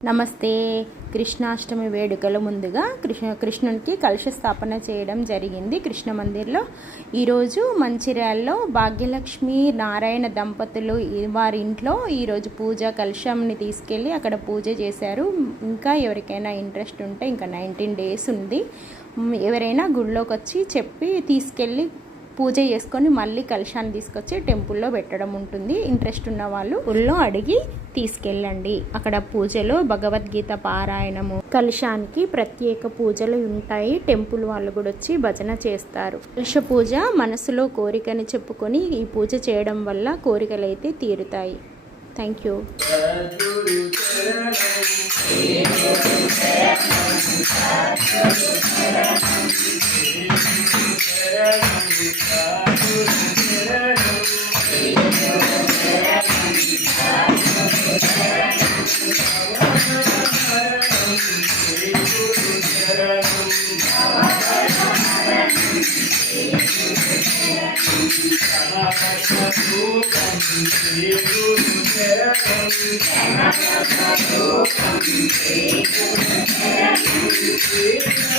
నమస్తే. కృష్ణాష్టమి వేడుకల ముందుగా కృష్ణునికి కలశ స్థాపన చేయడం జరిగింది కృష్ణ మందిర్లో. ఈరోజు మంచిర్యాలలో భాగ్యలక్ష్మి నారాయణ దంపతులు వారి ఇంట్లో ఈరోజు పూజ కలశంని తీసుకెళ్ళి అక్కడ పూజ చేశారు. ఇంకా ఎవరికైనా ఇంట్రెస్ట్ ఉంటే ఇంకా 19 days ఉంది. ఎవరైనా గుళ్ళోకి వచ్చి చెప్పి తీసుకెళ్ళి పూజ చేసుకొని మళ్ళీ కలశాన్ని తీసుకొచ్చి టెంపుల్లో పెట్టడం ఉంటుంది. ఇంట్రెస్ట్ ఉన్న వాళ్ళు గుళ్ళో అడిగి తీసుకెళ్ళండి. అక్కడ పూజలో భగవద్గీత పారాయణము, కలశానికి ప్రత్యేక పూజలు ఉంటాయి. టెంపుల్ వాళ్ళు కూడా వచ్చి భజన చేస్తారు. కలశ పూజ మనసులో కోరికని చెప్పుకొని ఈ పూజ చేయడం వల్ల కోరికలు అయితే తీరుతాయి. Thank you.